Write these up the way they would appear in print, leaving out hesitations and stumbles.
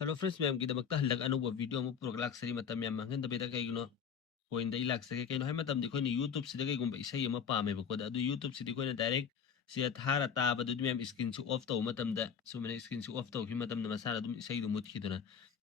Hello friends, ma'am की दमकता हल्लक अनोबा video अमु पुरक लाक्सरी मतम ma'am हंगन दबेदा कइगनो point dai laksage kayno hay matam di koini YouTube sida kay gumba isay ama pame ba ko da adu YouTube sidi koina direct siya thara ta ba du mem screen su off to matam da so mane screen su off to hi matam da masara dum isay du mut khiduna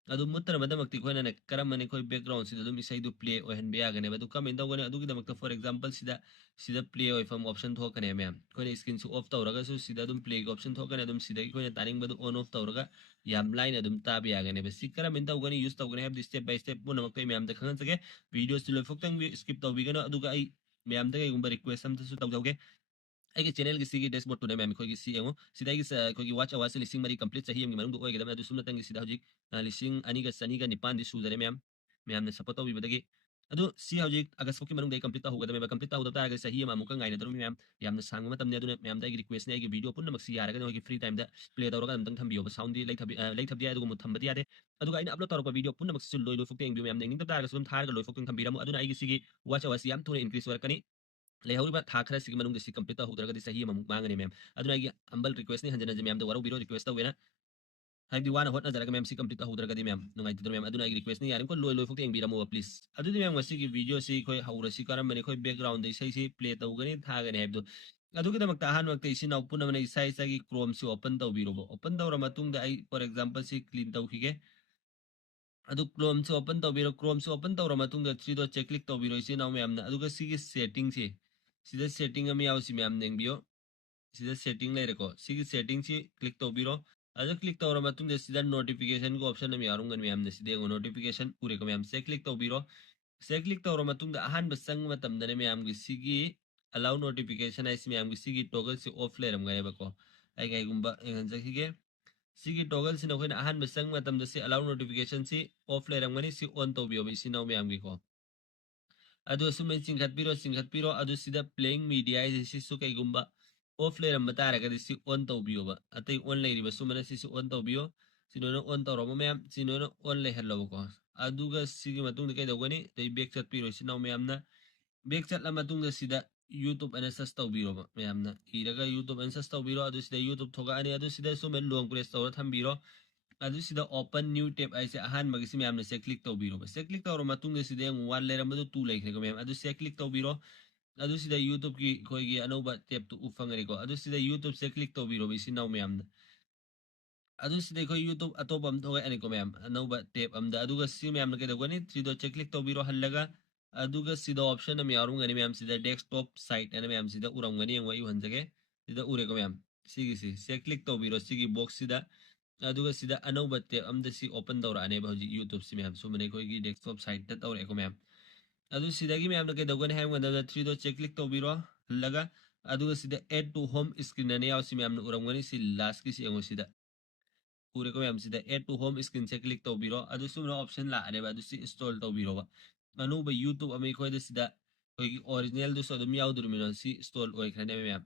adu muttara madam akti koina ne karam mane koi background sida dum isay du play o hen biya gane ba du comment da gane adu ki damakta for example sida play o from option thokane mem koina screen su off to raga so sida dum play option thokane dum sida koina taring ba du on off to raga yam line adum ta biya gane ba sikara min da gane use to gane have this step by step mo namak kay mem da khangan sage video से लोग skip तौबीगनो अदुगा आई ma'am दे गुंबा request हम तसु तौजौगे आई channel की सी dashboard to ma'am खोगी सी एंगो सिदा की watch आवाज लिसिंग मरी complete सही हम मनुंग ओगे दम अदु सुमना तंगी सिदा हजिक लिसिंग अनि का सनी का निपान दि सुजरे मैम मैम ने सपोर्ट तौबीबदगी अदु सी हजिक अगस्त को मनुंग दे कंप्लीट होगा दम कंप्लीट होदा तागा सही हम अमुका गाइना दरु मैम मैम ने सांग मतम ने अदु मैम दे रिक्वेस्ट ने की वीडियो पुन मक्सी यारगा होगी फ्री टाइम दा प्ले तौरगा दम थंबियो साउंड दी लाइक थबि अदु मु थंबदि यादे अदुगा आइना अपलोड तौरको वीडियो पुन मक्सी लोय लोय फुक्ते मैम ने निंग तागा सुम थारगा लोय फुक्ते थंबिरमु अदुना आई की वाच आवाज याम थोड़े इंक्रीज वरकनी लेहौरिबा था खरा सिग मनुंग दि कंप्लीट होद्रगदि सही हम मांगने मैम अदुना आई अंबल रिक्वेस्ट ने हंजन मैम द वरो वीडियो रिक्वेस्ट तवेना हाइबदि वाना होटना जरगा मैम सी कंप्लीट होद्रगदि मैम नुंगाइ तिदर मैम अदुना आई रिक्वेस्ट ने यारन को लोय लोय फुक्ते एंबिरमु प्लीज अदुदि मैम वसी की वीडियो सी खोय हौरसी करम बने खोय बैकग्राउंड दि सही सी प्ले तौगनी थागने हाइबदो अदुगी दमक ताहान वक्त इसी नाउ पुना मने इसा इसा की क्रोम से ओपन तौबिरोबो ओपन तौरा मतुंग द आई फॉर एग्जांपल सी क्लीन तौखिगे अदु क्रोम से ओपन तौबिरो क्रोम से ओपन तौरा मतुंग द थ्री डॉट चेक क्लिक तौबिरो इसी नाउ मैम ना अदुगा सी की सेटिंग से सीधा सेटिंग अमी यावसी मैम नेंबियो सीधा सेटिंग लेरेको सी की सेटिंग से क्लिक तौबिरो अदु क्लिक तौरा मतुंग द सीधा नोटिफिकेशन को ऑप्शन अमी यारुंगन मैम ने सीधे नोटिफिकेशन पूरे को मैम से क्लिक तौबिरो से क्लिक तौरा मतुंग द अहान बसंग मतम दने मैम की सी की अलाउ नोटिफिकेशन ऐसी मैम की सी की टॉगल से ऑफ लेरम गए बको आई गई गुंबा एंगन जखिगे सी की टॉगल से नखोइन अहान बसंग मतम द से अलाउ नोटिफिकेशन से ऑफ लेरम गनी सी ऑन तौबियो बिसी नाउ मैम की को अदो सुमे चिंखतपिरो अदो सिदा प्लेइंग मीडिया इसिसु कैगुंबा ऑफ लेरम बतारगदि सि ऑन तौबियोबा अतै ऑन लेरिबा सुमना सिसु ऑन तौबियो सिनोनो ऑन तौरबो मैम सिनोनो ऑन लेहल्लोबको अदुगा सिगी मतुंग कैदौगनी तै बैक चतपिरो सिनाउ मैमना बैक चतला मतुंग सिदा YouTube ana sas tौबिरोबा मैमना Irga YouTube ana sas तौबिरो अदु सिदा YouTube थोगा अनि अदु सिदा सुमे लोंग प्रेस तौर थंबिरो अदु सिदा ओपन न्यू टैब ऐसे अहान मगसी मैम ने से क्लिक तौबिरो से क्लिक तौर मतुंग सिदा वन लेरम बदु टू लेखरेको मैम अदु से क्लिक तौबिरो अदु सिदा YouTube की खोगी अनोबा टैब तो उफंगरेको अदु सिदा YouTube से क्लिक तौबिरो बिसी नाउ मैम अदु सिदा खोई YouTube अतोबम थोगा अनेको मैम अनोबा टैब अमदा अदुगा सी मैम ने केदगनी थ्री डॉट से क्लिक तौबिरो हल्लगा अदुगा सिदा ऑप्शन अम यारुंगनी मैम सिदा डेस्कटॉप साइट एने मैम सिदा उरंगनी यंगवा यु हंजगे सिदा उरेको मैम सिगी से क्लिक तौबिरो सिगी बॉक्स सिदा अदुगा सिदा अनोबा टैब अमदा सी ओपन तौरा अने बहजी YouTube सी मैम सुमने खोगी डेस्कटॉप साइट ता तौरेको मैम अदु सिदागी मैम के दगन है वंदा थ्री डॉट चेक क्लिक तौबिरो लगा अदुगा सिदा ऐड टू होम स्क्रीन ने याव सी मैम उरंगनी सी लास्ट की सी अंगो सिदा पूरे को मैम सिदा ऐड टू होम स्क्रीन से क्लिक तौबिरो अदु सुमना ऑप्शन ला अरे अदु सी इंस्टॉल तौबिरो बा अनु बा YouTube अमे खोय सिदा खोगी ओरिजिनल दुसो अदुम याव दुरमिनो सी इंस्टॉल ओय खने मैम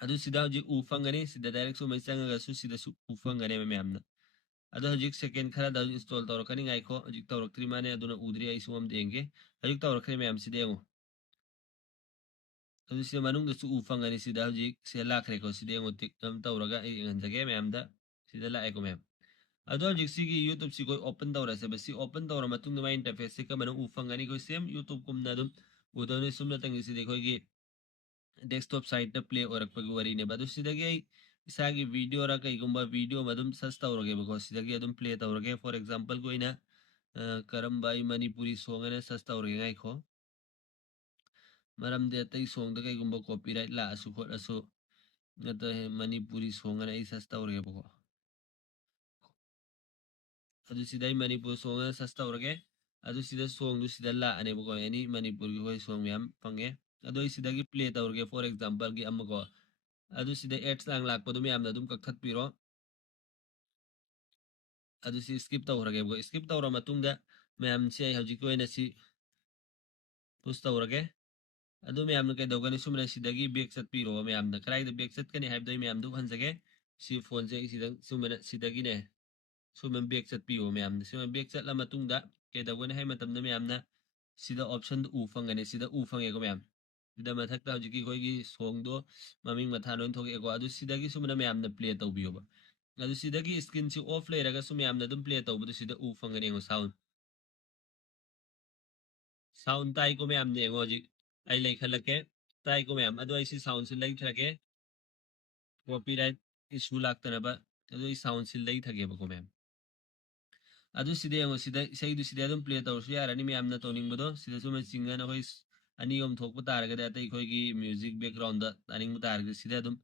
अदु सिदा जी उफंगनी सिदा डायरेक्ट सु मैचंगा सु सिदा सु उफंगने मैम अदो हजिक सेकेंड खरा दा इंस्टॉल तौरकनी गाइखो हजिक तौरक्त्री माने अदुना उद्री आई सुम देंगे हजिक तौरक्रे मैम सिदेंगो अदु सिदा मनुंग दसु उफंगनी सिदा हजिक से लाखरेको सिदेंगो टिक तम तौरगा आई गंजगे मैम दा सिदा लाएको मैम अदो हजिक सिगी YouTube सि कोई ओपन तौरा से बसी ओपन तौरा मतुंग मा इंटरफेस से कमनु उफंगनी कोई सेम YouTube कुमना दुम उदोने सुमना तंगी सिदे खोगी डेस्कटॉप साइट प्ले ओरकपगी वरी ने बदु सिदगे इसागी वीडियो रा कईगुंबा वीडियो मदुम सस तौरगे बको सिदगे अदुम प्ले तौरगे फॉर एग्जांपल कोइना करमबाई मणिपुरी सॉन्ग ने सस तौरगे गाइखो मरम दे तई सॉन्ग द कईगुंबा कॉपीराइट ला असु खोट असु नत है मणिपुरी सॉन्ग ने सस तौरगे बको अदु सिदाई मणिपुर सॉन्ग ने सस तौरगे अदु सिदा सॉन्ग दु सिदा ला अने बको यानी मणिपुर की कोई सॉन्ग मैम फंगे अदु सिदागी प्ले तौरगे फॉर एग्जांपल की अमको अदु सिदा एड्स लांग लाकपदु मैम अदुम ककथत पिरो अदु सी स्किप तौरगे बको स्किप तौरा मतुंगदा मैम से हजिक कोइना सी पुश तौरगे अदु मैम के दौगनी सुमना सिदगी बैक चत पिरो मैम द क्राइ द बैक चत कनी हाइब दई मैम दु हंजगे सी फोन से सिदा सुमना सिदगी ने सुमन बैक चत पिरो मैम द सुमन बैक चत ला मतुंगदा के दौगनी हाइ मतम द मैम ना सिदा ऑप्शन उ फंगने सिदा उ फंगे को मैम सिदा मथक ता हजिकी कोइगी सॉन्ग दो ममिंग मथा लोन थोगे को अदु सिदगी सुमना मैम न प्ले तौबियो ꯑꯗꯨ ꯁꯤꯗꯒꯤ ꯁ꯭ꯀꯤꯟꯁꯤ ꯑꯣꯐ ꯂꯩꯔꯒꯁꯨ ꯃꯌꯥꯝꯅ ꯑꯗꯨꯝ ꯄ꯭ꯂꯦ ꯇꯧꯕꯗꯨ ꯁꯤꯗ ꯎ ꯐꯪꯒꯅꯤ ꯌꯦꯡꯉꯣ ꯁꯥꯎꯟ ꯇꯥꯏꯀꯣ ꯃꯌꯥꯝꯅ ꯌꯦꯡꯉꯣ ꯍꯧꯖꯤꯛ ꯑꯩ ꯂꯩꯈꯠꯂꯛꯀꯦ ꯇꯥꯏꯀꯣ ꯃꯌꯥꯝ ꯑꯗꯣ ꯑꯩ ꯁꯤ ꯁꯥꯎꯟꯁꯤ ꯂꯩꯊꯔꯒꯦ ꯀꯣꯄꯤꯔꯥꯏꯠ ꯏꯁꯨ ꯂꯥꯛꯇꯅꯕ ꯑꯗꯣ ꯑꯩ ꯁꯥꯎꯟꯁꯤ ꯂꯩꯊꯒꯦꯕꯀꯣ ꯃꯌꯥꯝ ꯑꯗꯨ ꯁꯤꯗ ꯌꯦꯡꯉꯣ ꯁꯤꯗ ꯏꯁꯩꯗꯨ ꯁꯤꯗ ꯑꯗꯨꯝ ꯄ꯭ꯂꯦ ꯇꯧꯔꯁꯨ ꯌꯥꯔꯅꯤ ꯃꯌꯥꯝꯅ ꯇꯧꯅꯤꯡꯕꯗꯣ ꯁꯤꯗꯁꯨ ꯆꯤꯡꯒꯅ ꯑꯩꯈꯣꯏ ꯑꯅꯤ ꯑꯍꯨꯝ ꯊꯣꯛꯄ ꯇꯥꯔꯒꯗꯤ ꯑꯇꯩ ꯑꯩꯈꯣꯏꯒꯤ ꯃ꯭ꯌꯨꯖꯤꯛ ꯕꯦꯛꯒ꯭ꯔꯥꯎꯟꯗ ꯇꯥꯅꯤꯡꯕ ꯇꯥꯔꯒꯗꯤ ꯁꯤꯗ ꯑꯗꯨꯝ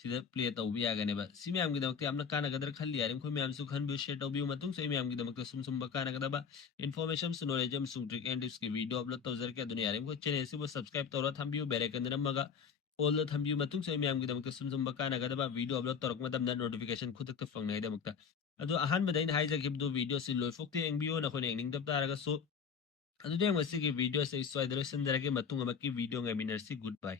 ꯁꯤꯗ ꯄ꯭ꯂꯦ ꯇꯧꯕ ꯌꯥꯒꯅꯦꯕ ꯁꯤ ꯃꯌꯥꯝꯒꯤꯗꯃꯛꯇ ꯌꯥꯝꯅ ꯀꯥꯟꯅꯒꯗ꯭ꯔꯥ ꯈꯜꯂꯤ ꯌꯥꯔꯦ ꯑꯩꯈꯣꯏ ꯃꯌꯥꯝꯁꯨ ꯈꯟꯕꯤꯌꯨ share ꯇꯧꯕꯤꯌꯨ ꯃꯇꯨꯡꯁꯨ ꯑꯩ ꯃꯌꯥꯝꯒꯤꯗꯃꯛꯇ ꯁꯨꯝꯕ ꯀꯥꯟꯅꯒꯗꯕ ꯏꯟꯐꯣꯔꯃꯦꯁꯟ ꯅꯣꯂꯦꯖ ꯑꯃꯁꯨꯡ ꯇ꯭रिꯛ ꯑꯦꯟ ꯇꯤꯞꯁꯀꯤ ꯚꯤडिꯑꯣ ꯑꯞꯂꯣꯗ ꯇꯧꯖꯔꯛꯀꯦ ꯑꯗꯨꯅ ꯌꯥꯔꯦ ꯑꯩꯈꯣꯏ ꯆꯦꯅꯦꯜꯁꯤꯕꯨ ꯁꯕꯁꯀ꯭राꯏब ꯇꯧꯔ ꯊꯝꯕꯤꯌꯨ ꯕꯦꯜ ꯑꯥꯏꯀꯟ ꯅꯝꯃꯒ ꯑꯣꯜꯗ ꯊꯝꯕꯤꯌꯨ ꯃꯇꯨꯡꯁꯨ ꯑꯩ ꯃꯌꯥꯝꯒꯤꯗꯃꯛꯇ ꯁꯨꯝꯕ ꯀꯥꯟꯅꯒꯗꯕ ꯚꯤडिꯑꯣ ꯑꯞꯂꯣꯗ ꯇꯧꯔꯛꯄ ꯃꯇꯝꯗ ꯅꯣꯇꯤꯐꯤꯀꯦꯁꯟ ꯈꯨꯗꯛꯇ ꯐꯪꯅꯉꯥꯏꯗꯃꯛꯇ ꯑꯗꯣ ꯑꯍꯥꯟꯕꯗ ꯑꯩꯅ ꯍꯥꯏꯖꯈꯤꯕꯗꯨ ꯚꯤडिꯑꯣꯁꯤ ꯂꯣꯏꯐꯥꯎꯇ ꯌꯦꯡꯕꯤꯌꯨ ꯅꯈꯣꯏꯅ ꯌꯦꯡꯅꯤꯡꯗꯕ ꯇꯥꯔꯒꯁꯨ ꯑꯗꯨꯗꯤ ꯃꯁꯤꯒꯤ ꯚꯤडिꯑꯣꯁꯤ ꯁ꯭ꯋꯥꯏꯗ ꯂꯣꯏꯁꯤꯟꯖꯔꯒꯦ ꯃꯇꯨꯡ ꯑꯃꯛꯀꯤ ꯚꯤडिꯑꯣ ꯉꯥꯏꯃꯤꯟꯅꯔꯁꯤ ꯒꯨꯗ ꯕꯥꯏ